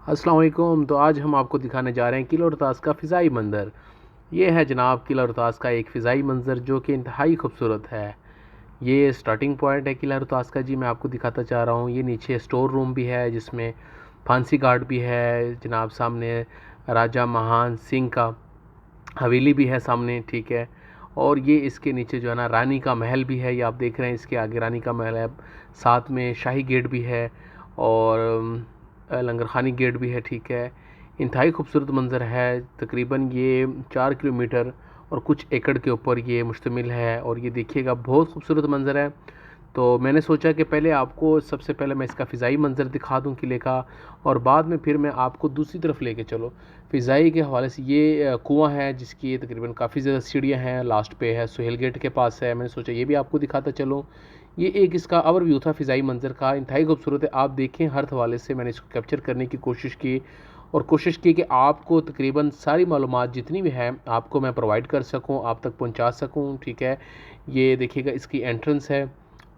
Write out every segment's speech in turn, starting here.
अस्सलाम वालेकुम। तो आज हम आपको दिखाने जा रहे हैं किला रोहतास का फ़िज़ाई मंज़र। ये है जनाब किला रोहतास का एक फ़िज़ाई मंज़र जो कि इंतहाई खूबसूरत है। ये स्टार्टिंग पॉइंट है किला रोहतास का जी, मैं आपको दिखाता चाह रहा हूँ। ये नीचे स्टोर रूम भी है जिसमें फांसी गार्ड भी है जनाब, सामने राजा महान सिंह का हवेली भी है सामने, ठीक है। और ये इसके नीचे जो है ना रानी का महल भी है, ये आप देख रहे हैं। इसके आगे रानी का महल है, साथ में शाही गेट भी है और लंगर खानी गेट भी है, ठीक है। इंतहाई खूबसूरत मंज़र है। तकरीबन ये 4 किलोमीटर और कुछ एकड़ के ऊपर ये मुश्तमिल है और ये देखिएगा बहुत खूबसूरत मंज़र है। तो मैंने सोचा कि पहले आपको सबसे पहले मैं इसका फ़िज़ाई मंज़र दिखा दूं किले का, और बाद में फिर मैं आपको दूसरी तरफ लेके चलो। फ़िज़ाई के हवाले से ये कुआं है जिसकी तकरीबन काफ़ी ज़्यादा सीढ़ियाँ हैं, लास्ट पे है, सुहेल गेट के पास है। मैंने सोचा ये भी आपको दिखाता चलूँ। ये एक इसका ओवरव्यू था फ़िज़ाई मंज़र का, इंतहाई खूबसूरत है। आप देखें, हर हवाले से मैंने इसको कैप्चर करने की कोशिश की और कोशिश की कि आपको तकरीबन सारी मालूमात जितनी भी हैं आपको मैं प्रोवाइड कर सकूं, आप तक पहुंचा सकूं, ठीक है। ये देखिएगा इसकी एंट्रेंस है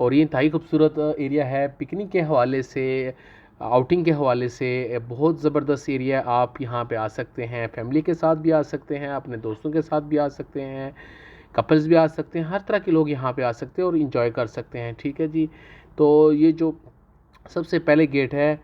और ये इंतहाई खूबसूरत एरिया है। पिकनिक के हवाले से, आउटिंग के हवाले से बहुत ज़बरदस्त एरिया है। आप यहाँ पे आ सकते हैं, फैमिली के साथ भी आ सकते हैं, अपने दोस्तों के साथ भी आ सकते हैं, कपल्स भी आ सकते हैं, हर तरह के लोग यहाँ पे आ सकते हैं और इन्जॉय कर सकते हैं, ठीक है जी। तो ये जो सबसे पहले गेट है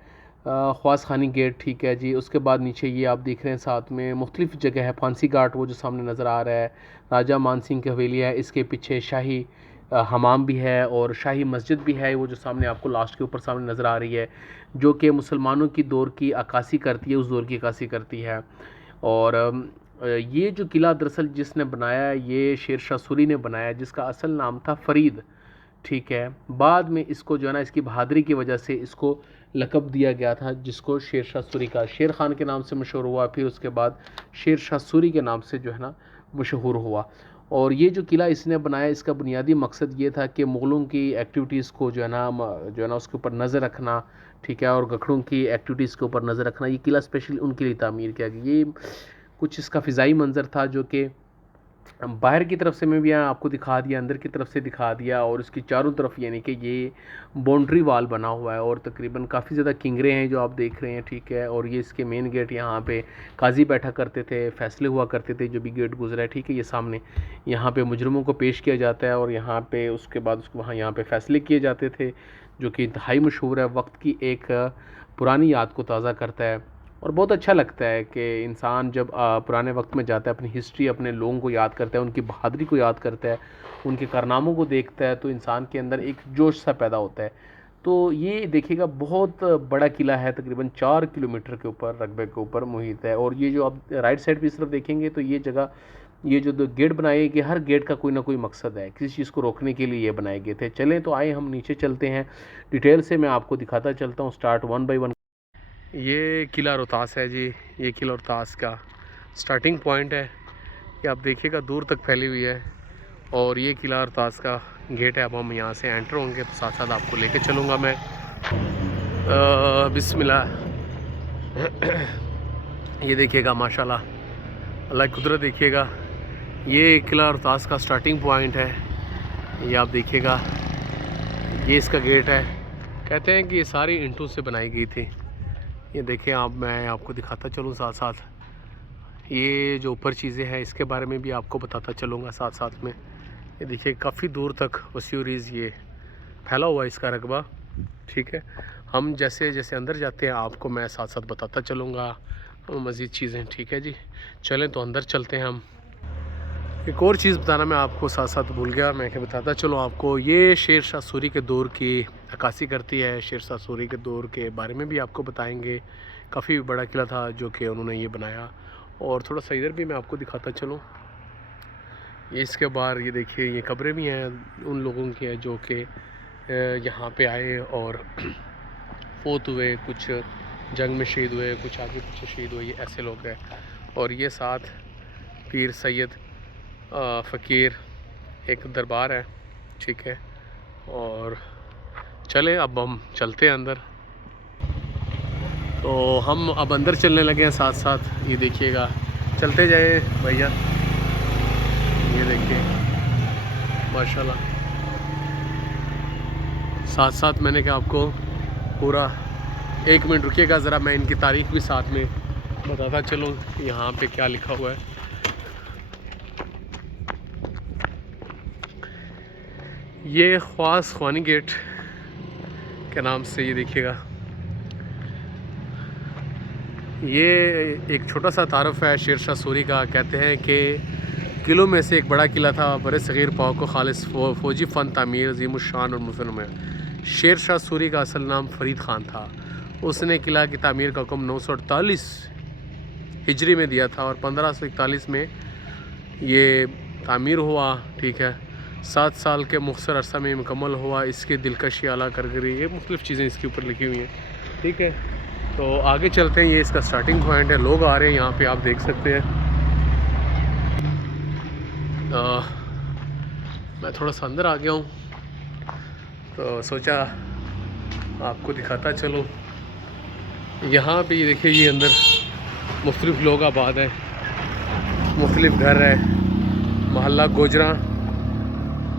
ख्वास खानी गेट, ठीक है जी। उसके बाद नीचे ये आप देख रहे हैं साथ में मुख्तलिफ जगह है, फांसी घाट वो जो सामने नज़र आ रहा है, राजा मान सिंह की हवेली है, इसके पीछे शाही हमाम भी है और शाही मस्जिद भी है, वो जो सामने आपको लास्ट के ऊपर सामने नज़र आ रही है, जो कि मुसलमानों की दौर की अक्कासी करती है, उस दौर की अक्कासी करती है। और ये जो किला दरअसल जिसने बनाया, ये शेर शाह सूरी ने बनाया, जिसका असल नाम था फ़रीद, ठीक है। बाद में इसको जो है ना इसकी बहादुरी की वजह से इसको लक़ब दिया गया था, जिसको शेर शाह सूरी का, शेर खान के नाम से मशहूर हुआ, फिर उसके बाद शेर शाह सूरी के नाम से जो है ना मशहूर हुआ। और ये जो किला इसने बनाया, इसका बुनियादी मकसद ये था कि मुग़लों की एक्टिविटीज़ को जो है ना उसके ऊपर नज़र रखना, ठीक है, और गखड़ों की एक्टिविटीज़ के ऊपर नज़र रखना। ये किला स्पेशली उनके लिए तामीर किया गया। ये कुछ इसका फ़िज़ाई मंज़र था जो कि बाहर की तरफ से मैं भी यहाँ आपको दिखा दिया, अंदर की तरफ से दिखा दिया, और इसकी चारों तरफ यानी कि ये बाउंड्री वाल बना हुआ है और तकरीबन काफ़ी ज़्यादा किंगरे हैं जो आप देख रहे हैं, ठीक है। और ये इसके मेन गेट, यहाँ पे काजी बैठा करते थे, फैसले हुआ करते थे, जो भी गेट गुजरा है, ठीक है। ये सामने यहाँ पे मुजरमों को पेश किया जाता है और यहाँ पे उसके बाद उसको वहाँ यहाँ पे फैसले किए जाते थे, जो कि इंतहाई मशहूर है, वक्त की एक पुरानी याद को ताज़ा करता है। और बहुत अच्छा लगता है कि इंसान जब पुराने वक्त में जाता है, अपनी हिस्ट्री, अपने लोगों को याद करता है, उनकी बहादुरी को याद करता है, उनके कारनामों को देखता है, तो इंसान के अंदर एक जोश सा पैदा होता है। तो ये देखिएगा बहुत बड़ा किला है, तकरीबन 4 किलोमीटर के ऊपर रकबे के ऊपर मुहित है। और ये जो आप राइट साइड भी सिर्फ देखेंगे तो ये जगह, ये जो दो गेट बनाए गए, हर गेट का कोई ना कोई मकसद है, किसी चीज़ को रोकने के लिए ये बनाए गए थे। चलें तो आए हम नीचे चलते हैं, डिटेल से मैं आपको दिखाता चलता हूँ, स्टार्ट वन बाई वन। ये किला रोहतास है जी, ये किला रोहतास का स्टार्टिंग पॉइंट है। ये आप देखिएगा दूर तक फैली हुई है और ये किला रोहतास का गेट है। अब हम यहाँ से एंटर होंगे तो साथ साथ आपको लेके चलूँगा मैं। बिस्मिल्लाह। ये देखिएगा माशाल्लाह, अल्लाह की कुदरत देखिएगा। ये किला रोहतास का स्टार्टिंग पॉइंट है। ये आप देखिएगा, ये इसका गेट है। कहते हैं कि ये सारी ईंटों से बनाई गई थी। ये देखें आप, मैं आपको दिखाता चलूँ साथ साथ। ये जो ऊपर चीज़ें हैं इसके बारे में भी आपको बताता चलूँगा साथ साथ में। ये देखिए काफ़ी दूर तक वसीरीज़ ये फैला हुआ है इसका रकबा, ठीक है। हम जैसे जैसे अंदर जाते हैं आपको मैं साथ साथ बताता चलूँगा मज़ीद चीज़ें, ठीक है जी। चलें तो अंदर चलते हैं हम। एक और चीज़ बताना मैं आपको साथ साथ भूल गया, मैं क्या बताता चलूँ आपको। ये शेर शाह सूरी के दौर की अक्कासी करती है, शेर शाह सूरी के दौर के बारे में भी आपको बताएंगे। काफ़ी बड़ा किला था जो कि उन्होंने ये बनाया। और थोड़ा सा इधर भी मैं आपको दिखाता चलूँ। ये इसके बाहर ये देखिए, ये कब्रें भी हैं उन लोगों की हैं जो कि यहाँ पे आए और फोत हुए, कुछ जंग में शहीद हुए, कुछ आगे पीछे शहीद हुए, ये ऐसे लोग हैं। और ये साथ पीर सैयद फ़कीर एक दरबार है, ठीक है। और चले अब हम चलते हैं अंदर। तो हम अब अंदर चलने लगे हैं साथ साथ। ये देखिएगा, चलते जाए भैया। ये देखिए माशाल्लाह, साथ साथ मैंने क्या आपको पूरा एक मिनट रुकिएगा ज़रा, मैं इनकी तारीख भी साथ में बताता चलूँ यहाँ पे क्या लिखा हुआ है। ये ख्वास ख्वानी गेट के नाम से ये देखिएगा, ये एक छोटा सा तारफ़ है शेर शाह सूरी का। कहते हैं कि किलों में से एक बड़ा किला था, बड़े सग़ीर पाओ को खालिस फ़ौजी फ़न तामीर अज़ीमुश्शान और मुफ़न में। शेर शाह सूरी का असल नाम फ़रीद ख़ान था। उसने किला की तामीर का हुक्म 948 हिजरी में दिया था और 1541 में ये तामीर हुआ। ठीक है, 7 साल के मुख्तर अरसा में मुकम्मल हुआ। इसकी दिलकशी आला करगरी, ये मुख्तलिफ़ चीज़ें इसके ऊपर लिखी हुई हैं। ठीक है, तो आगे चलते हैं। ये इसका स्टार्टिंग पॉइंट है, लोग आ रहे हैं यहाँ पे, आप देख सकते हैं। मैं थोड़ा सा अंदर आ गया हूँ तो सोचा आपको दिखाता चलो। यहाँ पे ये देखिए, ये अंदर मुख्तलिफ़ लोग आबाद हैं, मुख्तलिफ़ घर है, मोहल्ला गोजरा।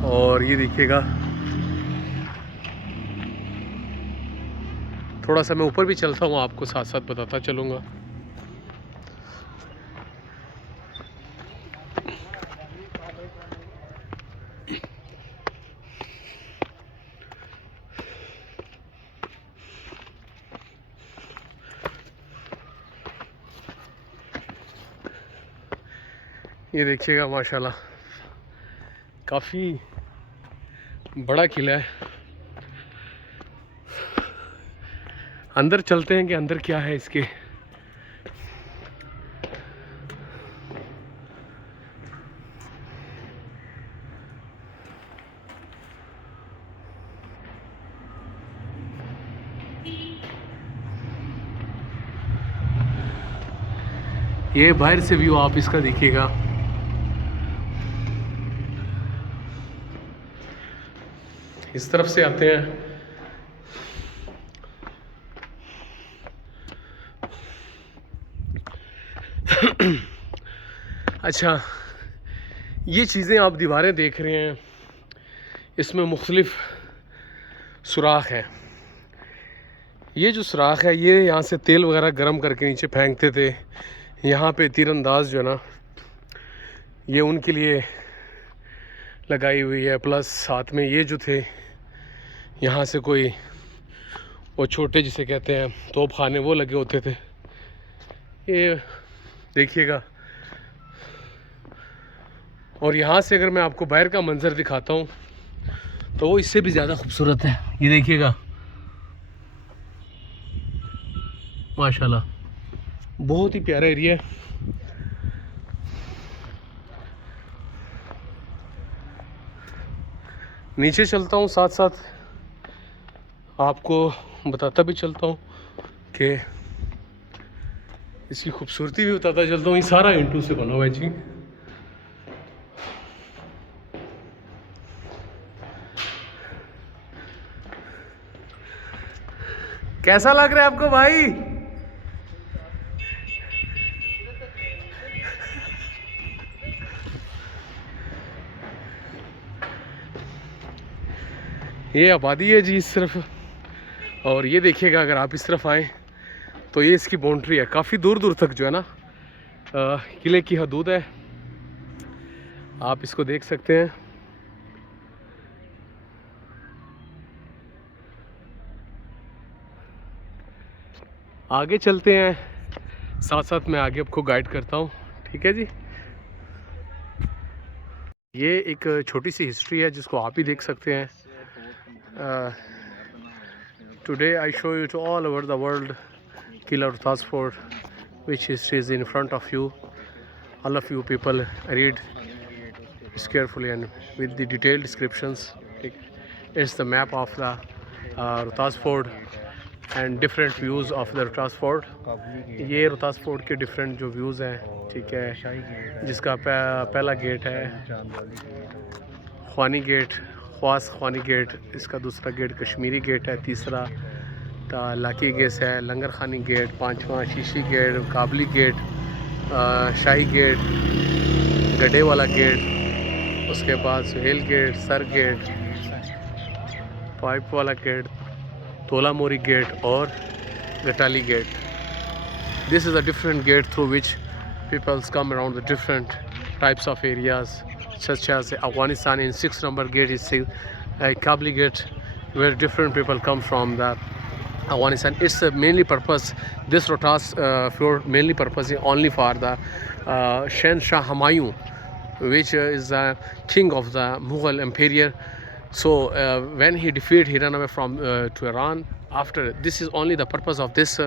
और ये देखिएगा, थोड़ा सा मैं ऊपर भी चलता हूँ, आपको साथ साथ बताता चलूँगा। ये देखिएगा माशाल्लाह काफ़ी बड़ा किला है। अंदर चलते हैं कि अंदर क्या है इसके। ये बाहर से व्यू आप इसका देखिएगा। इस तरफ से आते हैं। अच्छा, ये चीज़ें आप दीवारें देख रहे हैं, इसमें मुख्तलिफ़ सुराख हैं। ये जो सुराख है, ये यहाँ से तेल वगैरह गर्म करके नीचे फेंकते थे। यहाँ पे तीरंदाज जो है ना, ये उनके लिए लगाई हुई है। प्लस साथ में ये जो थे, यहाँ से कोई वो छोटे जिसे कहते हैं तोप खाने, वो लगे होते थे। ये देखिएगा। और यहाँ से अगर मैं आपको बाहर का मंज़र दिखाता हूँ तो वो इससे भी ज़्यादा खूबसूरत है। ये देखिएगा माशाल्लाह, बहुत ही प्यारा एरिया है। नीचे चलता हूँ, साथ साथ आपको बताता भी चलता हूँ कि इसकी खूबसूरती भी बताता चलता हूँ। ये सारा ईंटों से बना हुआ है जी। कैसा लग रहा है आपको भाई? ये आबादी है जी इस तरफ। और ये देखिएगा, अगर आप इस तरफ आए तो ये इसकी बाउंड्री है। काफ़ी दूर दूर तक जो है ना किले की हदूद है, आप इसको देख सकते हैं। आगे चलते हैं, साथ साथ मैं आगे आपको गाइड करता हूँ। ठीक है जी। ये एक छोटी सी हिस्ट्री है जिसको आप ही देख सकते हैं। Today I show you to all over the world किला Rohtas fort, which history is in front of you. All of you people read this carefully and with the detailed descriptions. It's the map of the Rohtas fort and different views of the Rohtas fort. ये Rohtas fort के different जो views हैं, ठीक है, जिसका पहला gate है ख्वानी gate, ख्वास ख्वानी gate. इसका दूसरा गेट कश्मीरी गेट है। तीसरा लाकी गेस है, लंगर खानी गेट। पांचवा Shishi gate, Kabuli gate, Shahi gate, गड्ढे वाला गेट। उसके बाद सुहेल गेट, सर गेट, पाइप वाला गेट, तोला मोरी गेट और Gatali Gate. This is a different gate through which people come around the different types of areas, such as Afghanistan. In 6 number gate is Kabli Gate, where different people come from the Afghanistan. It's mainly purpose, this Rohtas fjord mainly purpose is only for the Shenshah Humayun, which is the king of the Mughal Empire. So when he defeated, he ran away from to Iran. After this is only the purpose of this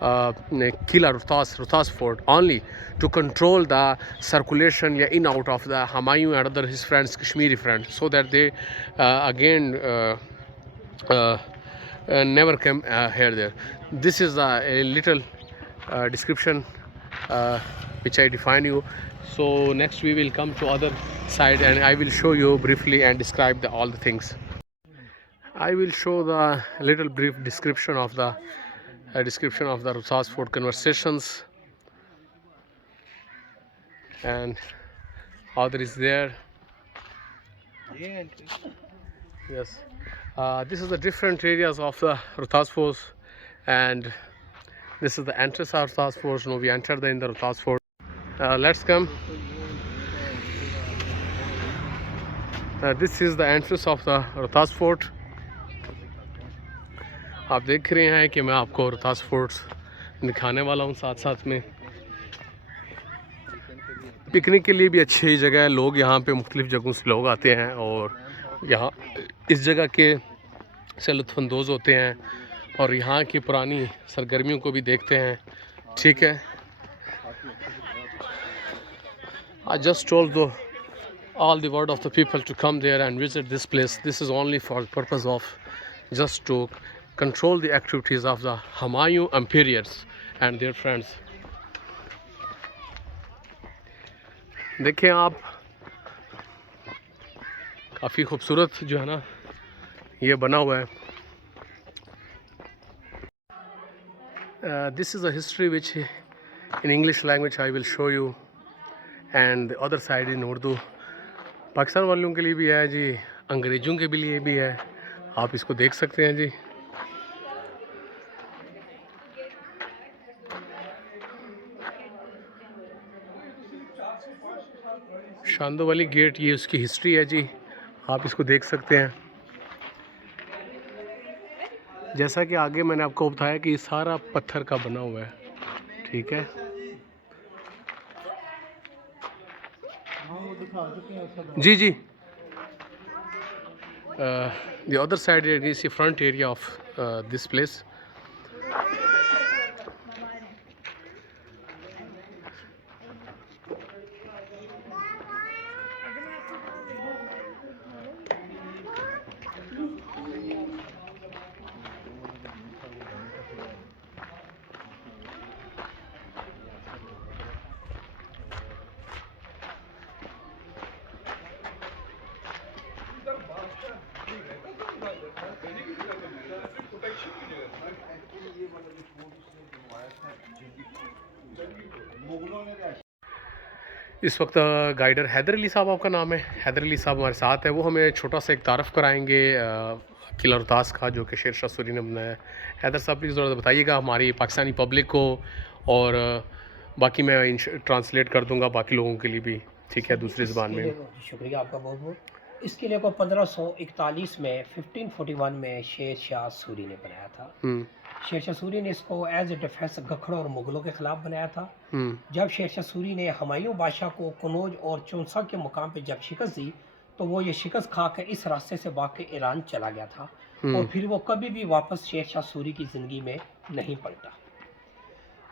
Qila Rohtas fort, only to control the circulation in out of the Humayun and other his friends, Kashmiri friends, so that they again never came here there. This is a little description which I define you. So next we will come to other side and I will show you briefly and describe all the things. I will show the little brief description of the Rohtas Fort conversations and other is there. Yes, this is the different areas of the Rohtas Fort, and this is the entrance of Rohtas Fort. Now we entered in the Rohtas Fort. Let's come. This is the entrance of the Rohtas Fort. आप देख रहे हैं कि मैं आपको Rohtas fort दिखाने वाला हूँ। साथ साथ में पिकनिक के लिए भी अच्छी जगह है। लोग यहाँ पे मुख्तलिफ़ जगहों से लोग आते हैं और यहाँ इस जगह के से लुत्फ़अंदोज़ होते हैं और यहाँ की पुरानी सरगर्मियों को भी देखते हैं। ठीक है, I just told all the word of the people to come there and visit this place. This is only for the purpose of just to control the activities of the Humayun Empires and their friends. देखें आप, काफ़ी खूबसूरत जो है ना ये बना हुआ है. This is a history which in English language I will show you, and the other side in Urdu. Pakistan वालों के लिए भी है जी, अंग्रेज़ों के लिए भी है. आप इसको देख सकते हैं जी. शांदोवाली गेट, ये उसकी हिस्ट्री है जी, आप इसको देख सकते हैं. जैसा कि आगे मैंने आपको बताया कि सारा पत्थर का बना हुआ है. ठीक है, जी जी. The other side is the front area of this place. इस वक्त गाइडर हैदर अली साहब, आपका नाम है, हैदर अली साहब हमारे साथ है. वो हमें छोटा सा एक तारफ़ कराएंगे किला रोहतास का, जो कि शेर शाह सूरी ने बनाया है. हैदर साहब प्लीज़ ज़रा बताइएगा हमारी पाकिस्तानी पब्लिक को, और बाकी मैं ट्रांसलेट कर दूंगा बाकी लोगों के लिए भी. ठीक है, दूसरी ज़बान में. शुक्रिया आपका बहुत बहुत. इस किले को 1541 में 1541 में शेर शाह सूरी ने बनाया था. शेर शाह सूरी ने इसको एज ए डिफेंस गखड़ों और मुगलों के खिलाफ बनाया था. जब शेर शाह सूरी ने हुमायूं बादशाह को कनौज और चौंसा के मुकाम पे जब शिकस्त दी, तो वो ये शिकस्त खा कर इस रास्ते से भाग के ईरान चला गया था और फिर वो कभी भी वापस शेर शाह सूरी की ज़िंदगी में नहीं पलटा.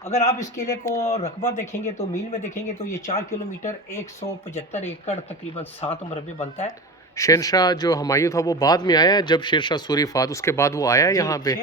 अगर आप इस किले को रकबा देखेंगे तो मील में देखेंगे तो ये 4 किलोमीटर 175 एकड़ तकरीबन 7 मरबे बनता है. शेरशाह जो हुमायूं था वो बाद में आया, जब शेरशाह सूरी फात उसके बाद वो आया यहाँ पे.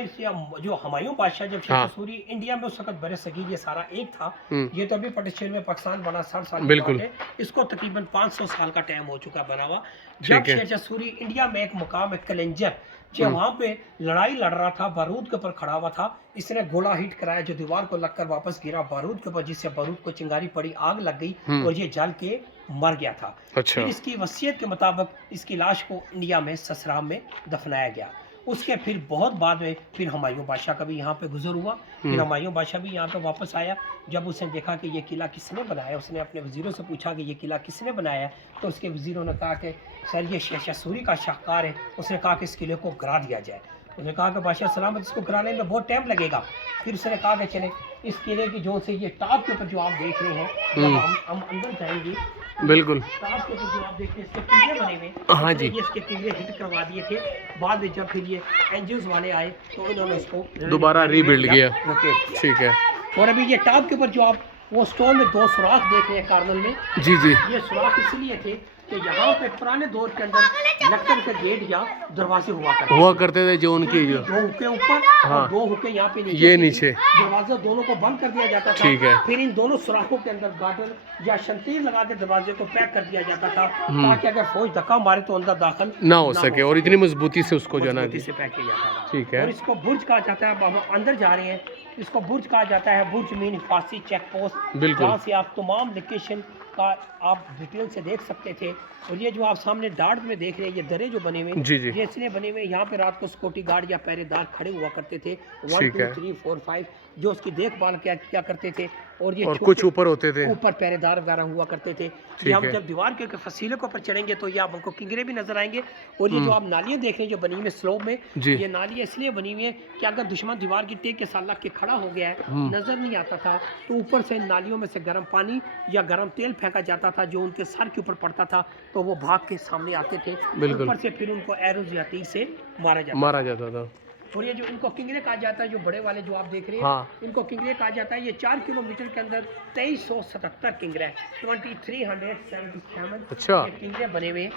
जो हुमायूं बादशाह जब शेरशाह सूरी इंडिया में उस वक्त बरे सगीर ये सारा एक था. ये तो अभी पाकिस्तान में पाकिस्तान बना 60 साल बिल्कुल है. इसको तकरीबन 500 साल का टाइम हो चुका बना हुआ. जब शेरशाह सूरी इंडिया में एक मुकाम है कलेंजर, जो वहाँ पे लड़ाई लड़ रहा था, बारूद के ऊपर खड़ा हुआ था, इसने गोला हिट कराया जो दीवार को लगकर वापस गिरा बारूद के ऊपर, जिससे बारूद को चिंगारी पड़ी, आग लग गई और ये जल के मर गया था. अच्छा. फिर इसकी वसीयत के मुताबिक इसकी लाश को इंडिया में ससराम में दफनाया गया. उसके फिर बहुत बाद में फिर हुमायूं बादशाह का भी यहाँ पे गुजर हुआ। फिर हुमायूं बादशाह भी यहाँ पे वापस आया। जब उसने देखा कि ये किला किसने बनाया, उसने अपने वजीरों से पूछा कि ये किला किसने बनाया, तो उसके वजीरों ने कहा कि सर ये शेरशाह सूरी का शाहकार है। उसने कहा कि इस किले को गिरा दिया जाए। उसने कहा कि बादशाह सलामत इसको गिराने में बहुत टाइम लगेगा। फिर उसने कहा कि चले इस किले की जो से ये टॉप के ऊपर जो आप देख रहे हैं, जब हम अंदर जाएंगे बिल्कुल टॉप के ऊपर जो आप देख रहे हैं इसके किले बने हुए, हाँ जी, ये इसके किले हिट करवा दिए थे। बाद में जब फिर ये एनजीओ वाले आए तो उन्होंने उसको दोबारा रीबिल्ड किया। ठीक है। और अभी ये टॉप के ऊपर जो आप वो स्टोन में 2 सुराख देख रहे हैं कार्नल में, जी जी, ये सुराख इसलिए थे कि यहाँ पे पुराने दौर के अंदर लकड़ के गेट या दरवाजे हुआ करते थे जो उनकी जो 2 हुक्के ऊपर हाँ, और 2 हुक्के यहाँ पे ये नीचे दरवाजा दोनों को बंद कर दिया जाता था। ठीक है। फिर इन दोनों सुराखों के अंदर गार्डन या शमशीर लगा के दरवाजे को पैक कर दिया जाता था ताकि अगर फौज धक्का मारे तो अंदर दाखिल ना हो सके और इतनी मजबूती से उसको जो ना से पैक किया जाता था। ठीक है। और इसको बुर्ज कहा जाता है। अब हम अंदर जा रहे हैं, इसको बुर्ज कहा जाता है। बुर्ज मीन हिफाजी चेक पोस्ट, बिल्कुल। जहाँ से आप तमाम लोकेशन का आप डिटेल से देख सकते थे। और ये जो आप सामने डार्ट में देख रहे हैं, ये दरे जो बने हुए जी जी, ये इसलिए बने हुए, यहाँ पे रात को सिक्योरिटी गार्ड या पहरेदार खड़े हुआ करते थे 1 ठीक 2 है। 3 4 5 जो उसकी देखभाल क्या करते थे। और ये और कुछ ऊपर होते थे, ऊपर पहरेदार वगैरह हुआ करते थे। ये हम जब दीवार के फसीले के ऊपर चढ़ेंगे तो ये आप हमको किंगरे भी नजर आएंगे। और ये जो आप नालियाँ देख रहे हैं जो बनी हुई है स्लोप में, ये नालियाँ इसलिए बनी हुई है कि अगर दुश्मन दीवार की टेक के साथ लग के खड़ा हो गया है, नजर नहीं आता था, तो ऊपर से नालियों में से गर्म पानी या गर्म तेल फेंका जाता था जो उनके सर के ऊपर पड़ता था, तो वो भाग के सामने आते थे। ऊपर से फिर उनको एरोज या तीर से मारा जाता था। और ये जो इनको किंगरे कहा जाता है, जो बड़े वाले जो आप देख रहे हैं, हाँ, इनको किंगरे कहा जाता है। ये 4 किलोमीटर के अंदर 2377 किंगरे, 2377 अच्छा किंगरे बने हुए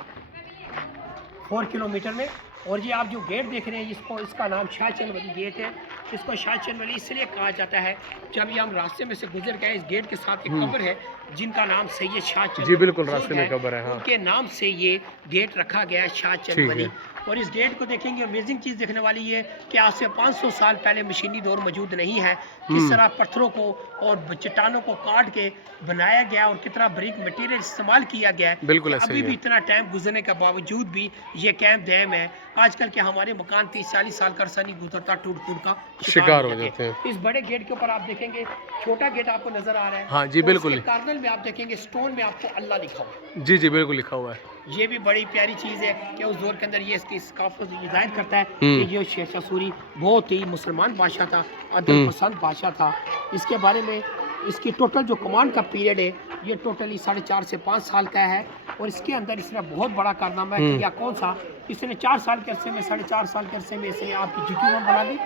4 किलोमीटर में। और ये आप जो गेट देख रहे हैं, इसका नाम शाह चंद गेट है। इसको शाह चंद वली इसलिए कहा जाता है, जब ये हम रास्ते में से गुजर गए, इस गेट के साथ एक कब्र है जिनका नाम सैयद शाह चंद, जी बिल्कुल रास्ते में कब्र है, हाँ, उनके नाम से ये गेट रखा गया है शाह चंद वली। और इस गेट को देखेंगे, अमेजिंग चीज़ देखने वाली है कि आज से 500 साल पहले मशीनी दौर मौजूद नहीं है, किस तरह पत्थरों को और चट्टानों को काट के बनाया गया और कितना बारीक मटेरियल इस्तेमाल किया गया है। बिल्कुल अभी भी इतना टाइम गुजरने के बावजूद भी ये कैंप दैम है। आजकल के हमारे मकान 30-40 साल का अरसा नहीं गुजरता, टूट का शिकार हो जाते हैं। इस बड़े गेट के ऊपर आप देखेंगे छोटा गेट आपको नजर आ रहा है, हाँ जी बिल्कुल, कार्नल में आप देखेंगे स्टोन में आपको अल्लाह लिखा हुआ है। जी जी बिल्कुल लिखा हुआ है। ये भी बड़ी प्यारी चीज़ है कि उस दौर के अंदर ये इसकी सकाफत जाहिर करता है कि ये शेरशाह सूरी बहुत ही मुसलमान बादशाह था, अदब पसंद बादशाह था। इसके बारे में इसकी टोटल जो कमांड का पीरियड है ये टोटली 4.5 से 5 साल का है। और इसके अंदर इसने बहुत बड़ा कारनामा किया। कौन सा? इसने 4 साल के अरसे में 4.5 साल के अरसे में इसने आपकी GT रोड बना दी,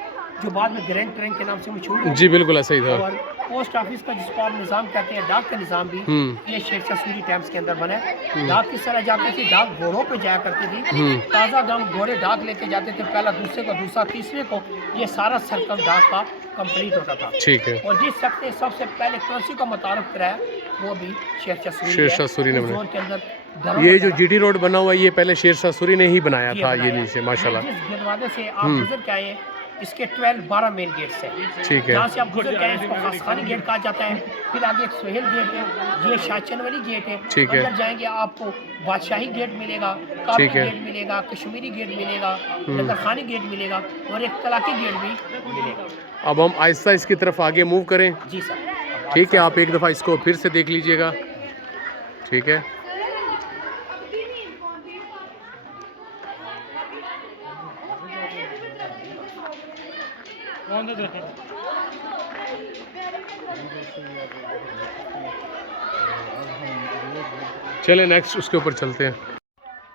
जो बाद में ग्रैंड ट्रेन के नाम से मशहूर है। जी बिल्कुल ऐसा ही था। और पोस्ट ऑफिस का जिसको आप निज़ाम कहते हैं, डाक का निज़ाम भी ये शेरशाह सूरी टाइम्स के अंदर बना है। डाक किस तरह जाती थी? डाक घोड़ों पे जाया करती थी, ताज़ा दम घोड़े डाक लेके जाते थे, पहला दूसरे को, दूसरा तीसरे को, ये सारा सर्कल डाक का कंप्लीट होता था। ठीक है। और जिस शख्स ने सबसे पहले करेंसी को मुतारफ कराया वो भी शेरशाह सूरी ने बनाया। ये जो GT रोड बना हुआ है ये पहले शेरशाह सूरी ने ही बनाया था। ये नीचे माशाल्लाह जिस दरवाजे से आप गुजर के आए, इसके 12 मेन गेट्स हैं। ठीक है। जहाँ से आप गुजर के आए इसको खासखानी गेट कहा जाता है। फिर आगे एक सोहेल गेट है, ये शाहचंद वाली गेट है। ठीक है। अंदर जाएंगे आपको बादशाही गेट मिलेगा, काबी गेट मिलेगा, कश्मीरी गेट मिलेगा, नगरखानी गेट मिलेगा और एक तलाकी गेट भी मिलेगा। अब हम आहिस्ता इसकी तरफ आगे मूव करें। जी सर। ठीक है, आप एक दफ़ा इसको फिर से देख लीजिएगा। ठीक है। चले नेक्स्ट उसके ऊपर चलते हैं।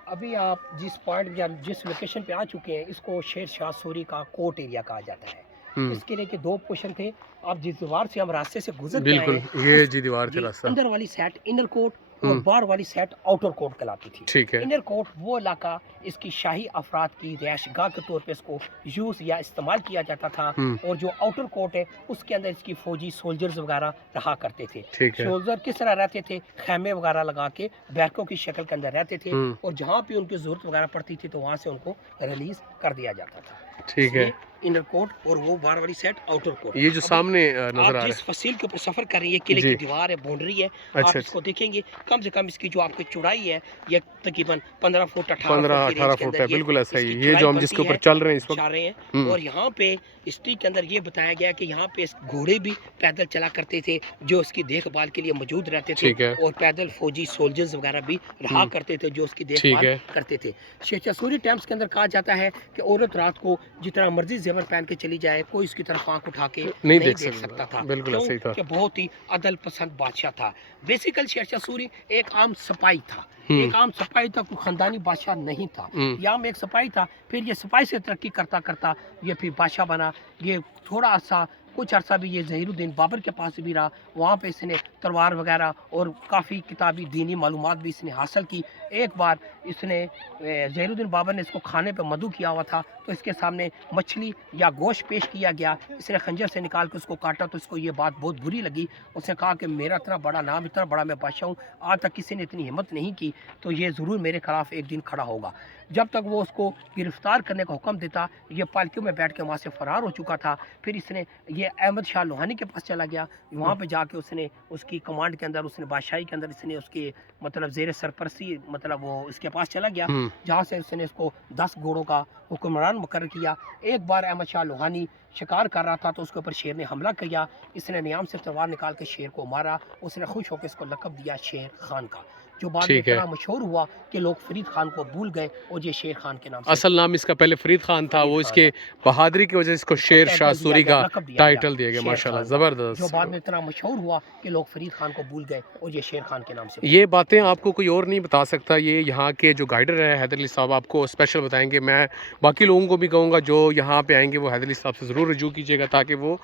अभी आप जिस पॉइंट या जिस लोकेशन पे आ चुके हैं, इसको शेरशाह सूरी का कोर्ट एरिया कहा जाता है। इसके लिए के 2 पोर्शन थे। आप जिस दीवार से हम रास्ते से गुजर के बिल्कुल आए, ये जी दीवार थे रास्ता, अंदर वाली साइड इनर कोर्ट और बाहर वाली साइड आउटर कोर्ट कहलाती थी। ठीक है। इनर कोर्ट वो इलाका इसकी शाही अफराद की रिहायशगाह के तौर पे इसको यूज या इस्तेमाल किया जाता था। और जो आउटर कोर्ट है उसके अंदर इसकी फौजी सोल्जर्स वगैरह रहा करते थे। सोल्जर किस तरह रहते थे? खैमे वगैरह लगा के बैरकों की शक्ल के अंदर रहते थे और जहाँ पे उनकी जरूरत वगैरह पड़ती थी तो वहाँ से उनको रिलीज कर दिया जाता था। ठीक है। इनर कोट और वो बाहर वाली सेट आउटर कोट। ये जो सामने नजर आ रहा है, जिस फसील के ऊपर सफर कर रही है, किले की दीवार है, बाउंड्री है, आप इसको देखेंगे कम से कम इसकी जो आपकी चौड़ाई है ये तकरीबन 15 फुट 18 फुट है। बिल्कुल ऐसा ही, ये जो हम जिसके ऊपर चल रहे हैं इस वक्त। और यहाँ पे हिस्ट्री के अंदर ये बताया गया कि यहाँ पे घोड़े भी पैदल चला करते थे जो उसकी देखभाल के लिए मौजूद रहते थे, और पैदल फौजी सोल्जर्स वगैरह भी रहा करते थे जो उसकी देखभाल करते थे। शेरशाह सूरी टाइम्स के अंदर कहा जाता है कि औरत रात को जितना मर्जी जेवर पहन के चली जाए, कोई उसकी तरफ आंख उठा के नहीं देख सकता था। बिल्कुल ऐसा ही था कि बहुत ही अदल पसंद बादशाह था। बेसिकल शेरशाह सूरी एक आम सिपाही था, एक आम सिपाही था, कोई खानदानी बादशाह नहीं था। ये आम एक सिपाही था, फिर ये सिपाही से तरक्की करता करता ये फिर बादशाह बना। ये थोड़ा अर्सा कुछ अर्सा भी ये ज़हीरुद्दीन बाबर के पास भी रहा, वहाँ पे इसने तलवार वगैरह और काफ़ी किताबी दीनी मालूमात भी इसने हासिल की। एक बार इसने ज़हीरुद्दीन बाबर ने इसको खाने पे मदऊ किया हुआ था, तो इसके सामने मछली या गोश्त पेश किया गया, इसने खंजर से निकाल के उसको काटा, तो इसको ये बात बहुत बुरी लगी। उसने कहा कि मेरा इतना बड़ा नाम, इतना बड़ा मैं बादशाह हूँ, आज तक किसी ने इतनी हिम्मत नहीं की, तो ये ज़रूर मेरे खिलाफ एक दिन खड़ा होगा। जब तक वो उसको गिरफ्तार करने का हुक्म देता, ये पालकियों में बैठ के वहाँ से फ़रार हो चुका था। फिर इसने ये अहमद शाह लोहानी के पास चला गया, वहाँ पे जाके उसने उसकी कमांड के अंदर, उसने बादशाही के अंदर इसने उसके मतलब ज़ेर सरपरस्ती मतलब वो इसके पास चला गया, जहाँ से उसने इसको 10 घोड़ों का हुक्मरान मुकर्रर किया। एक बार अहमद शाह लोहानी शिकार कर रहा था तो उसके ऊपर शेर ने हमला किया, इसने नियाम से तलवार निकाल के शेर को मारा। उसने खुश होकर इसको लक़ब दिया शेर खान का, जो बाद में इतना मशहूर हुआ कि लोग फरीद खान को भूल गए और ये शेर खान के नाम से। असल नाम इसका पहले फरीद खान था, वो इसके बहादुरी की वजह से इसको शेर शाह सूरी का टाइटल दिया गया। माशाल्लाह, ज़बरदस्त। जो बाद में इतना मशहूर हुआ कि लोग फरीद खान को भूल गए और ये शेर खान के नाम से। ये बातें आपको कोई और नहीं बता सकता, ये यहाँ के जो गाइडर है हैदर अली साहब आपको स्पेशल बताएंगे। मैं बाकी लोगों को भी कहूँगा जो यहाँ पे आएंगे वो हैदर अली साहब से ज़रूर रजू कीजिएगा, ताकि वो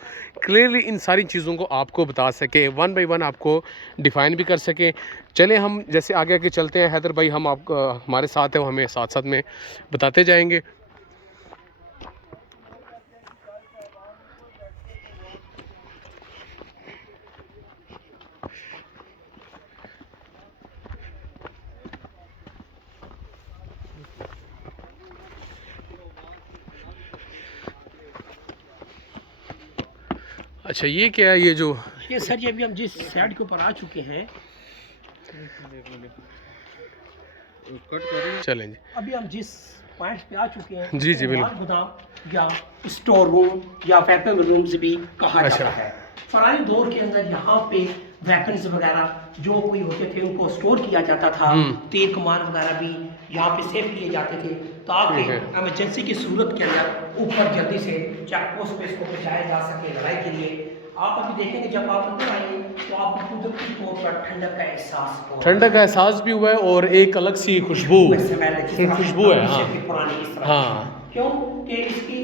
क्लियरली इन सारी चीज़ों को आपको बता सके, 1 बाय 1 आपको डिफ़ाइन भी कर सके। चले हम जैसे आगे आगे चलते हैं, हैदर भाई हम आपको हमारे साथ है, वो हमें साथ साथ में बताते जाएंगे। अच्छा, ये क्या है? ये जो ये सर ये अभी हम जिस साइड के ऊपर आ चुके हैं, चलें जी, अभी हम जिस पॉइंट पे आ चुके हैं, जी जी बिल्कुल, गोदाम या स्टोर रूम या वेपन रूम्स भी कहा जाता है। फरारी दौर के अंदर यहाँ पे वेपन्स वगैरह जो कोई होते थे उनको स्टोर किया जाता था, तीर कमान वगैरह भी यहाँ पे सेफ किए जाते थे, ताकि एमरजेंसी की सूरत के अंदर ऊपर जल्दी से चेक पोस्ट पे इसको पहुँचाया जा सके लड़ाई के लिए। आप अभी देखेंगे जब आप अंदर आएंगे तो आपको कुदरती तौर पर ठंडक का एहसास हो, ठंडक का एहसास भी हुआ है और एक अलग सी खुशबू है। हाँ, क्यों कि इसकी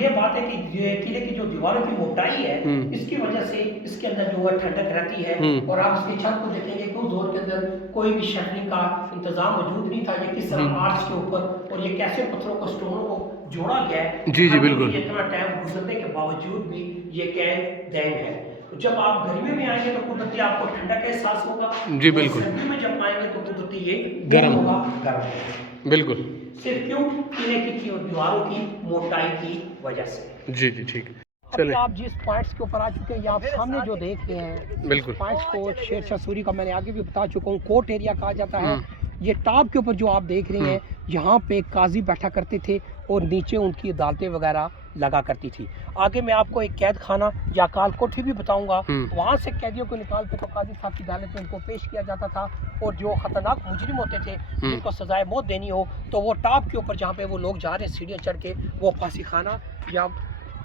ये बात है कि किले की जो दीवारों की मोटाई है, इसकी वजह से इसके अंदर जो है ठंडक रहती है। और आप इसकी छत को देखेंगे कि उस दौर के अंदर कोई भी शटरिंग का इंतजाम मौजूद नहीं था, ये किस तरह आर्च के ऊपर और ये कैसे पत्थरों को स्टोनों को जोड़ा गया है। जी जी बिल्कुल, इतना टाइम गुजरने के बावजूद भी ये कैद दैन है। तो जब आप गर्मी में आएंगे तो कुदरती आपको ठंडक का एहसास होगा, जी बिल्कुल, सर्दी में जब आएंगे तो कुदरती ये गर्म होगा, गर्म बिल्कुल, सिर्फ क्यों किले की दीवारों की मोटाई की वजह से। जी जी ठीक है। चलिए, आप जिस पॉइंट्स के ऊपर आ चुके हैं, आप सामने जो देख रहे हैं बिल्कुल पॉइंट्स को शेरशाह सूरी का मैंने आगे भी बता चुका हूँ, कोर्ट एरिया कहा जाता है। ये टॉप के ऊपर जो आप देख रहे हैं, यहाँ पे काजी बैठा करते थे और नीचे उनकी अदालतें वगैरह लगा करती थी। आगे मैं आपको एक कैद खाना या काल कोठी भी बताऊंगा, वहाँ से कैदियों को निकाल के तो काजी साहब की अदालत में उनको पेश किया जाता था। और जो खतरनाक मुजरिम होते थे जिनको सजाए मौत देनी हो, तो वो टॉप के ऊपर जहाँ पे वो लोग जा रहे हैं सीढ़ियाँ चढ़ के, वो फांसी खाना या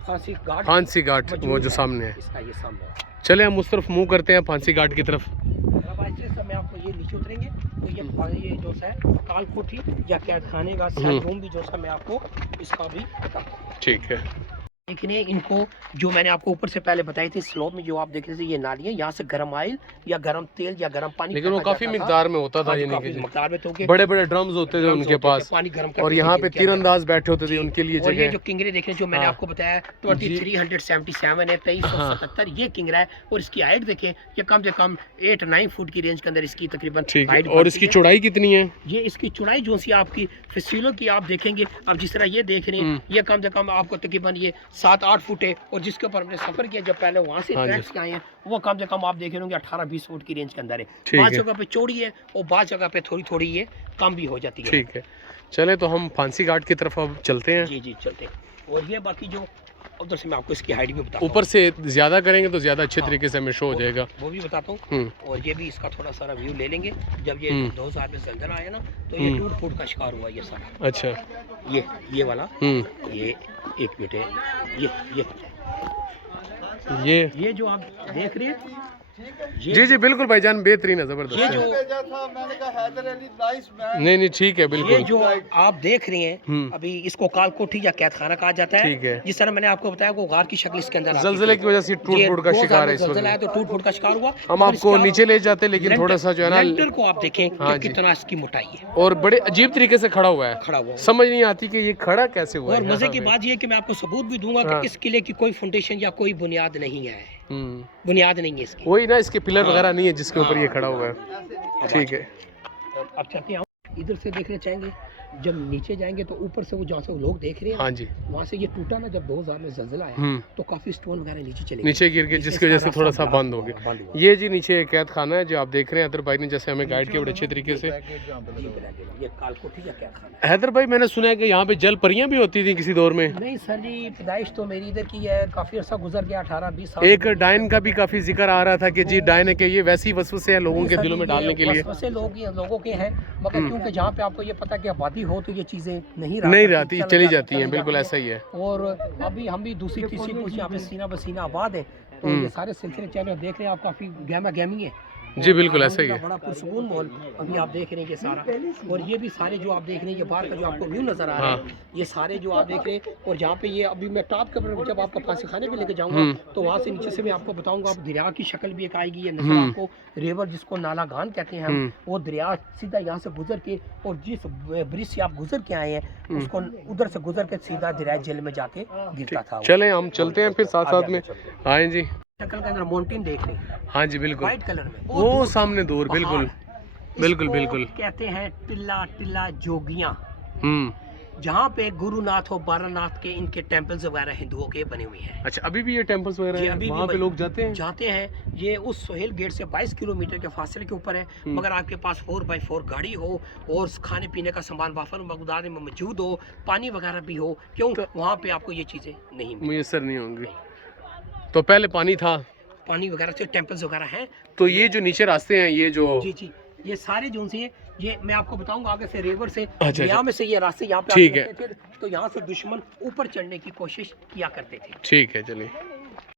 फांसी घाट वो जो सामने है, इसका ये सामने है। चले हम उस तरफ मूव करते हैं, फांसी घाट की तरफ। मैं आपको ये नीचे उतरेंगे तो ये जो है काल कोठी या कैद खाने का रूम भी जो है मैं आपको इसका भी बताऊँ। ठीक है। लेकिन इनको जो मैंने आपको ऊपर से पहले बताई थी स्लोप में जो आप देख रहे थे ये नाली है, यहाँ से गर्म ऑयल या गर्म तेल या गर्म पानी, लेकिन वो काफी मिकदार में होता था, यानी कि मकदार में, तो बड़े बड़े ड्रम्स होते थे उनके पास, पानी गर्म और यहाँ पे तीरंदाज बैठे होते थे उनके लिए और ये जगह। जो किंगरे देख रहे हैं जो मैंने आपको बताया 2377 है, 2377 ये किंगरा है। और इसकी हाइट देखें, ये कम से कम 8-9 फुट की रेंज के अंदर इसकी तकरीबन हाइट। और इसकी चौड़ाई कितनी है? ये इसकी चौड़ाई जो सी आपकी फसीलों की आप देखेंगे, अब जिस तरह ये देख रहे हैं ये कम से कम आपको तकरीबन ये 7-8 फुट है। और जिसके ऊपर हमने सफर किया जब पहले वहाँ से ट्रैक्स के आए हैं, वो कम से कम आप देख रहे होंगे 18-20 फुट की रेंज के अंदर है। बाज़ जगह पे चौड़ी है और बाज़ जगह पे थोड़ी थोड़ी ये कम भी हो जाती है। ठीक है, चले तो हम फांसी घाट की तरफ अब चलते हैं। जी चलते हैं। और ये बाकी जो उधर से मैं आपको इसकी हाइट भी बताता हूं। ऊपर से ज्यादा करेंगे तो ज्यादा अच्छे तरीके से हमें शो हो जाएगा, वो भी बताता हूँ। और ये भी इसका थोड़ा सारा व्यू ले लेंगे। जब ये 2000 में जलजला आया ना, तो ये टूट फूट का शिकार हुआ ये सारा। अच्छा, ये वाला ये एक मिनट है, ये जो आप देख रहे हैं, जी बिल्कुल भाईजान, बेहतरीन है, जबरदस्त। ये जो नहीं ठीक है, बिल्कुल। ये जो आप देख रहे हैं अभी इसको काल कोठी या कैद खाना कहा जाता है। ठीक है। जिस तरह मैंने आपको बताया वो गार की शक्ल इसके अंदर जलजले की वजह से टूट फूट का शिकार है इस जलजला है, तो टूट फूट का शिकार हुआ। हम आपको नीचे ले जाते हैं, लेकिन थोड़ा सा जो है ना लेंटर को आप देखें कि कितना इसकी मोटाई है और बड़े अजीब तरीके से खड़ा हुआ है, समझ नहीं आती कि ये खड़ा कैसे हुआ है। और मजे की बात ये है कि मैं आपको सबूत भी दूंगा कि इस किले की कोई फाउंडेशन या कोई बुनियाद नहीं है, बुनियाद नहीं है इसकी। वही ना, इसके पिलर वगैरह नहीं है जिसके ऊपर ये खड़ा हुआ है। ठीक है, अब चलते हैं, इधर से देखना चाहेंगे। जब नीचे जाएंगे तो ऊपर से वो जहाँ से वो लोग देख रहे हैं, हाँ जी, वहाँ से ये टूटा ना जब 2000 में जलजला आया, तो काफी स्टोन वगैरह नीचे गिर के, जिसकी वजह से थोड़ा सा बंद हो गया। ये जी नीचे कैद खाना है जो आप देख रहे हैं। हैदर भाई ने जैसे हमें गाइड किया बड़े अच्छे तरीके से। हैदर भाई, मैंने सुना है कि यहाँ पे जल परियां भी होती थी किसी दौर में। नहीं सर जी, पैदाइश तो मेरी इधर की है, काफी अर्सा गुजर गया, 18-20 साल। एक डायन का भी काफी जिक्र आ रहा था कि जी डायन है कि ये वैसी वसवसे है लोगों के दिलों में डालने के लिए। वसवसे लोगों के हैं, मगर क्योंकि जहाँ पे आपको ये पता कि आबादी हो तो ये चीजें नहीं रहती, चली जाती हैं, बिल्कुल ऐसा ही है। और अभी हम भी दूसरी तीसरी कुछ यहाँ पे सीना बसीना आबाद है, तो ये सारे सिलसिले चैनल देख रहे हैं आप, काफी गहमा गहमी है। जी बिल्कुल ऐसा ही है, बड़ा पुरसकून माहौल अभी आप देख रहे हैं ये सारा। और ये भी सारे जो आप देख रहे हैं, ये बाहर का जो आपको व्यू नजर आ रहा है, ये सारे जो आप देख रहे हैं। और जहाँ पे ये अभी मैं टॉप के ऊपर जब आपको फांसी खाने पे लेके जाऊंगा, तो वहाँ से नीचे से मैं आपको बताऊंगा, आप दरिया की शक्ल भी एक आएगी, ये नजर आपको रिवर जिसको नाला गान कहते हैं हम, वो दरिया सीधा यहाँ से गुजर के और जिस ब्रिज से आप गुजर के आए हैं उसको उधर से गुजर के सीधा दरिया जेल में जाके गिरता था। चले हम चलते हैं फिर साथ साथ में। आए जी, शक्ल के अंदर माउंटेन देख रहे हैं। हाँ जी बिल्कुल, व्हाइट कलर में वो सामने दूर, बिल्कुल बिल्कुल कहते हैं टिल्ला जोगियां, जहाँ पे गुरुनाथ और बारानाथ के इनके टेम्पल्स वगैरह हिंदुओं के बने हुए हैं। अच्छा, अभी भी ये टेम्पल्स वगैरह हैं, वहाँ पे लोग जाते हैं। ये उस सोहेल गेट से 22 किलोमीटर के फासले के ऊपर है। मगर आपके पास 4x4 गाड़ी हो और खाने पीने का सामान वाफर मकदार में मौजूद हो, पानी वगैरह भी हो, क्यों वहाँ पे आपको ये चीज़ें नहीं मुयसर नहीं होंगी। तो पहले पानी था, पानी वगैरह से टेम्पल्स वगैरह हैं। तो ये जो नीचे रास्ते हैं, ये जो जी ये सारे जो से ये मैं आपको बताऊंगा आगे से रिवर से दरिया में से ये रास्ते यहाँ पे ठीक है। तो यहाँ से दुश्मन ऊपर चढ़ने की कोशिश किया करते थे। ठीक है, चलिए।